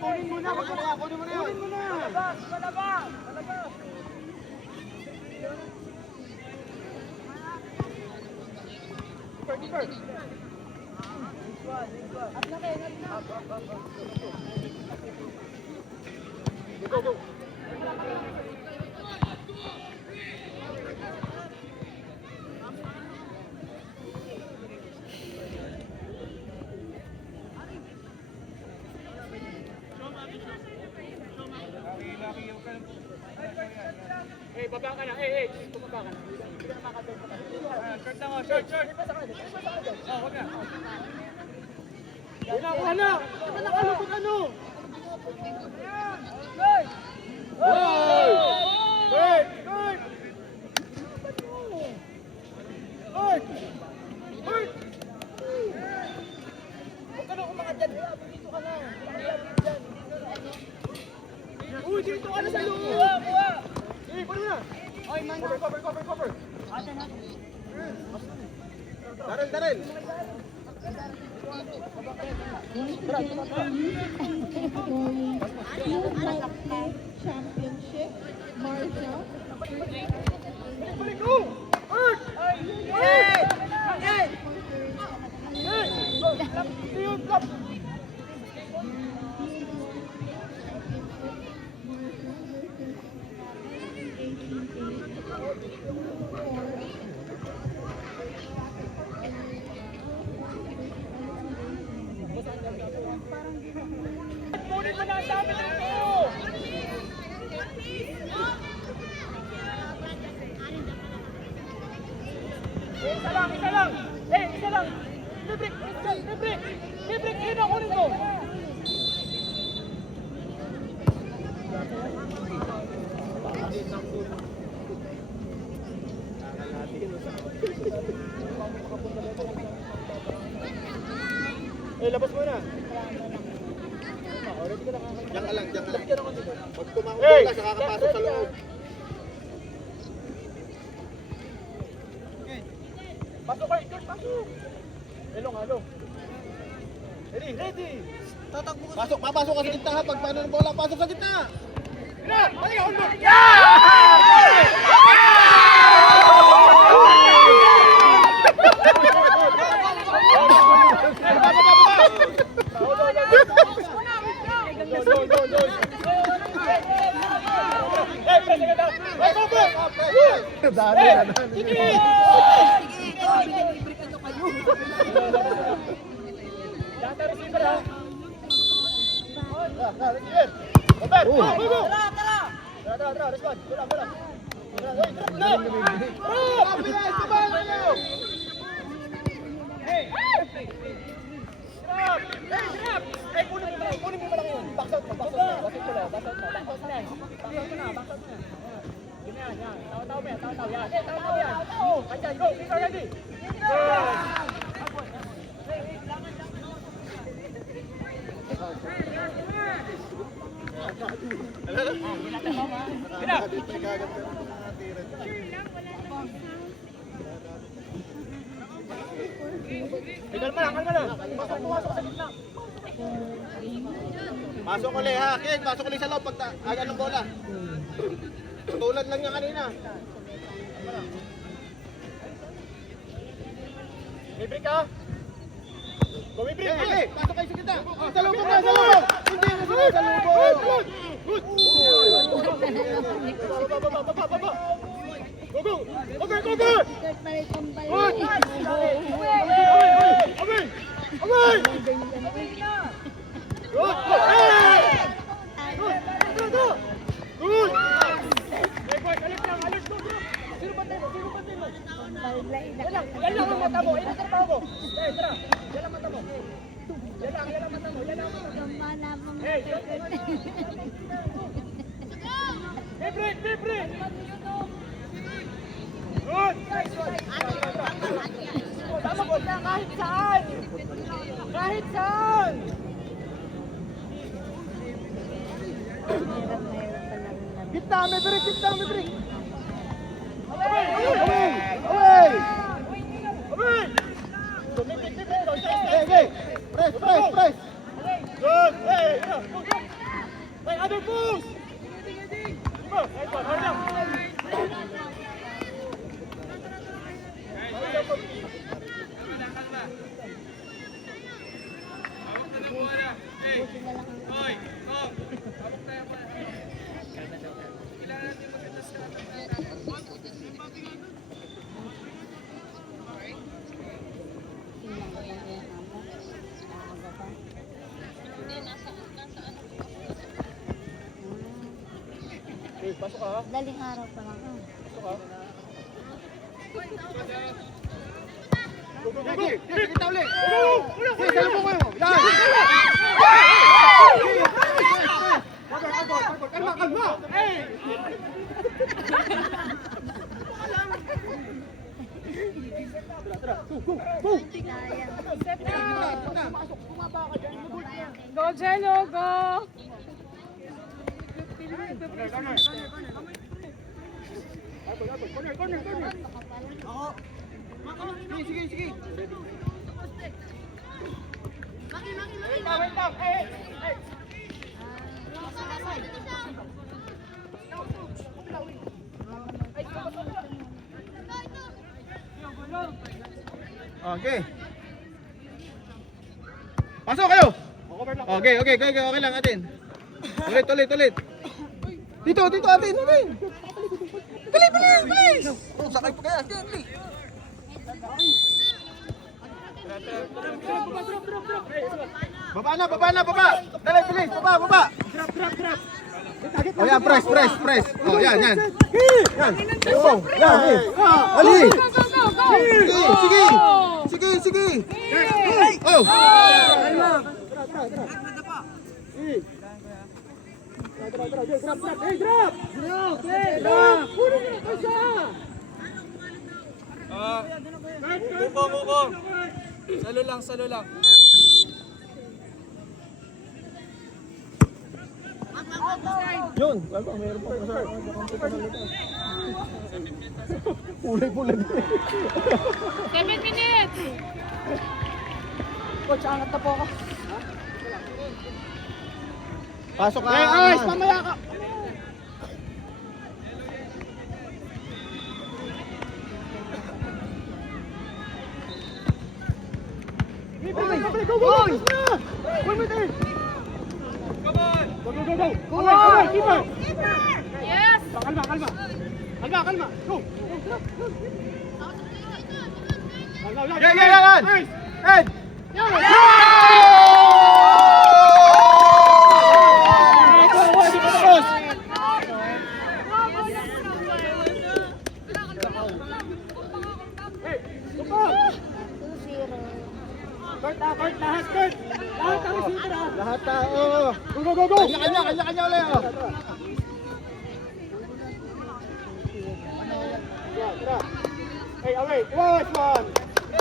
Kunin mo na. Palabas. Keeper. Go. Baba ka na. Bumaba ka na. Hindi ka na makatay pa tayo. Short lang o, short. Huwag na. Wala. Nakalupot ano? Good! Huwag ka na kumakat dyan. Dito ka na. Uy, dito ka na sa loob. Buha. Pano na? Ay, man. Cover. Darel. Championship, Marshall. Kunin mo na ang dami na ito! Isa lang! Libre! Yun ang kunin ko! Labas mo na! Diyan ka lang. Pag tumawag ka, saka kapasok sa loob. Pasok kayo, pasok! Halo. Ready! Papasok ka sa gitna ha. Pag paano ng bola, pasok sa gitna. Pasok ulit ha, Ken. Pasok ulit sa loob pag ayan ng bola. Tulad lang niya kanina. Libre ka? Bumibring! Pasok kayo sa gitna. Sa loob ka, sa loob! Hindi na sila sa loob! Baba! Go! Okay! Yan lang ang mata mo. Yan ang trabaho mo. Tara. Yan ang mata mo. Yan ang mata mo. Hey! Break! Good! Tama! Huwag na kahit saan! Kahit saan! Gitna, may break, gitna, may break. Away! Away! Away! Hey, press, press, press. Good! Hey! Hey, other pulls! Go! Hey, go! Hurry up! Hey, pasok ka ha? Daling araw pa lang. Pasok ka? Sige, sige, kita ulit. Sige, salam mo kayo. Yan. Kalma, kalma. Hey! Go, Jello, go! Corner! Sige, sige. Wait lang! Hey! Hey! Okay. Pasok kayo. Okay lang atin. Ulit. Dito atin. Bilis. Oh, sakay pa kaya. Dali. Baba na. Dali, bilis. Baba. Oh, yan, press. Oh, yan. Yan. Oh, yan. Ali. Sige. Oh. Muko. Salo lang. Yun. Meron pa. Pulay. 7 minutes! Coach, angat na po ako. Pasok ka. Hey, guys, mamaya ka. Go! Keeper! Yes! Kalma! Go! Yan. Ed. Kurt, lahat, Kurt! Lahat ang receiver, ah! Lahat tao. Go! Kanya ulit. Oh. Tara! Hey, away! Watch one!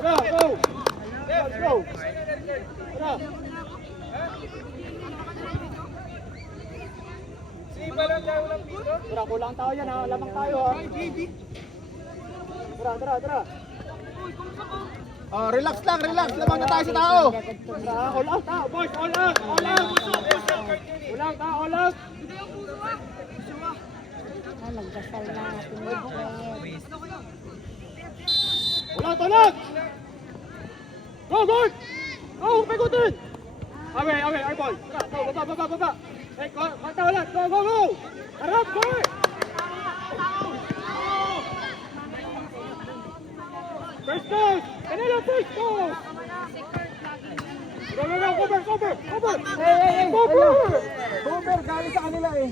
Go! Let's go! Tara! Tara, kulang tao yan ha. Lamang tayo ha. Tara. Oh, relax lang. Lamang na tayo sa tao. Tara, all out ha. Boys, all out! Kulang tao, all out! Nagdasal na natin yung players. All out! Go! Go! Pikutin! Away, airball! Tara, go, baba! Hey, kanta ulit! Go! Harap, go! First post! Kanila, first post! Go! Cover! Hey! Cover, galing sa kanila eh.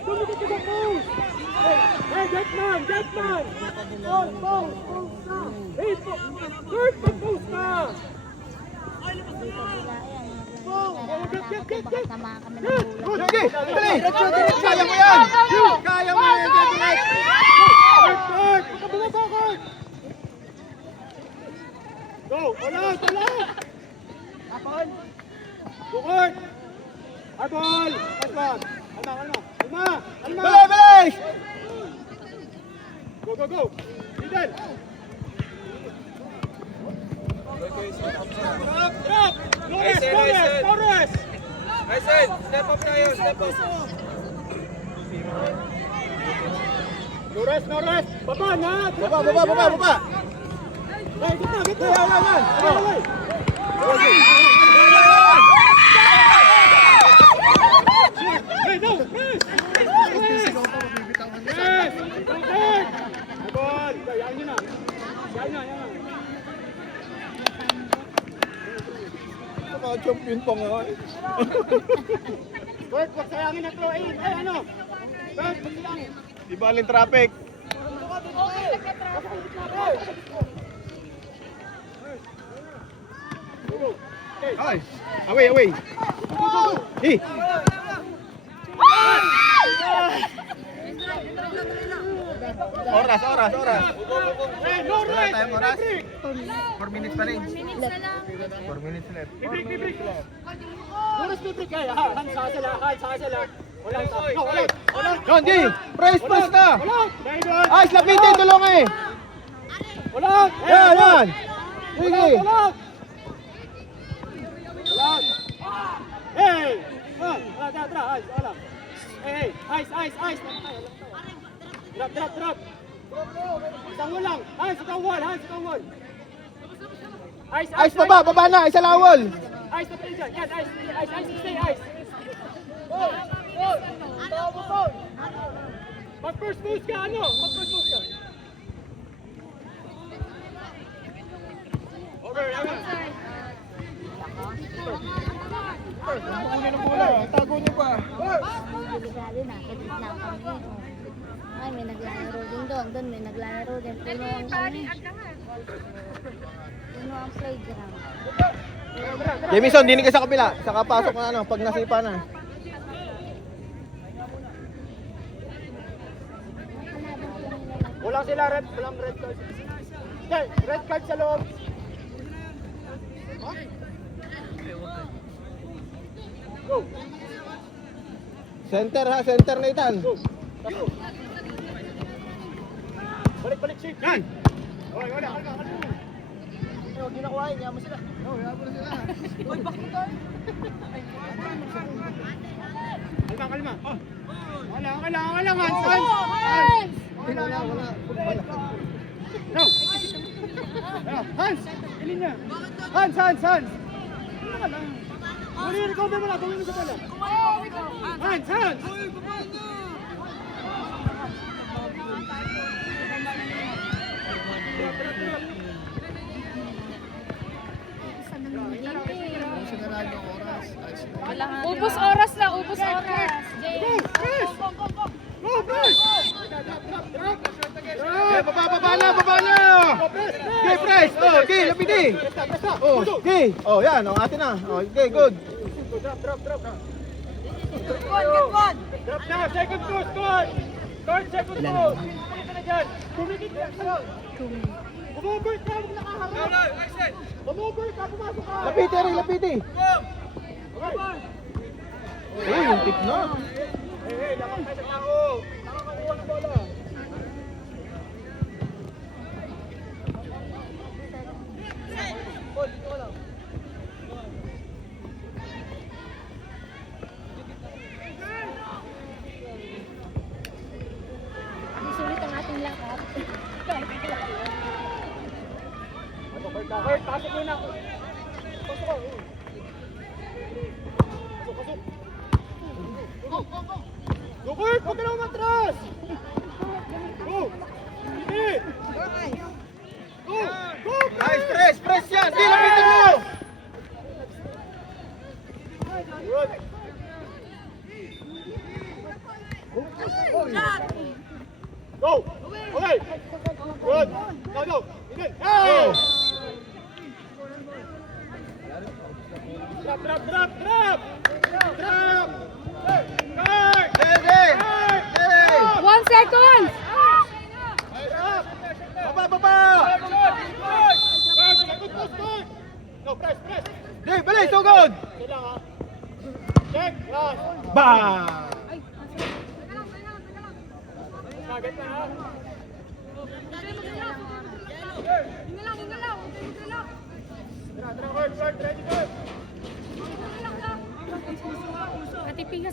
Dumikit ka sa post! Hey, Jetman! Post na! Hey, third post na! Baka tama kami ng bulan. Sige, dali. Kaya mo yan. Kurt! Baka bumaba, Kurt! Middle. Drop. No rest, no rest, no rest. Step up tayo, step up. No rest, no rest. Baba na. Baba. Hey, gitna. Yan. Hey, no, rest. Yes. Yes. Ball. Yan yun na. Yan. Champion pa nga. Bert, wag sayangin na throw in. Ay, ano? Bert, wag sayangin. Di baling traffic. Ay, away. Hey. Oras. Hey, no Wala rest. tayong oras. Break. 4 minutes pa rin. Minutes na lang. 4 minutes left. Break. No rest, break. Ay, hands sa sila. Walang sa. No, walang. John G, press ka. Walang. Dahil doon. Ay, lapitin, tulong eh. Walang. Yan. Sige. Walang. Hey. Tara. Ay, walang. Hey. Ice. Drop. Isang wall lang. Isang wall. Ice baba na, isa lawol. Ice na pala dyan. Yan, ice. Stay, ice. Mag-first moves ka, ano? Over, yaman. Kunin ang bola, tago niyo pa. Delikado na. Kitna kami. Ay, may naglalaro din doon. Doon may naglalaro din. Puno ang kami. Puno ang playground. Jamison, dinig ka sa kapila. Saka pasok na ano, pag nasipa na. Walang sila red card. Okay, red card sa loob. Go. Center Nathan. Go. Balik, shake. Yan. Okay, wala. Huwag ginakuhain, yaman sila. Kalma. Wala. Hans. Wala. No. Hans. Ilin niya. Hans. Recover mo lang. Gawin mo sa pala. Hans. Ubus oras na. Go, press. Go, press. Okay, baba na. Okay, press. Okay, lapiti. Okay. Yan, atin na. Okay, good. Drop na. Second post, score. Second post. Ito na dyan. Kumikit ka. Bumubert ka, huwag nakaharap. Bumubert ka, pumasok ka. Lapiti. Okay. Yung tip na. Hey, lakas tayo sa tao. Nakakakuha ng bola. Sulit ang ating lahat. Bert, pasok muna. Pasok ka. Go, Bert! Huwag ka na umatras! Go! Hit! Go! Nice, press yan. Di, lapitin mo. Good! Go! Okay! Good! Go! Again! Hey! Drop! Hey! Hey! 1 second! Baba! No, press! Di, bilis, so good. Kailangan. Check! Last! Bang! Target na ha!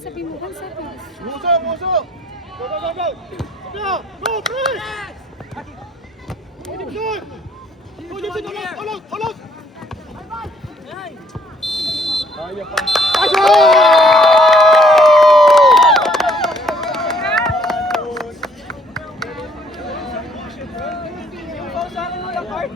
sabi mo, 1 seconds. Muso, muso. Go, go, go, go! Go! Go, press! Go, Gibson! Go, Gibson! Hold out! Hold out! Kaya pa. Sa akin mo yung card!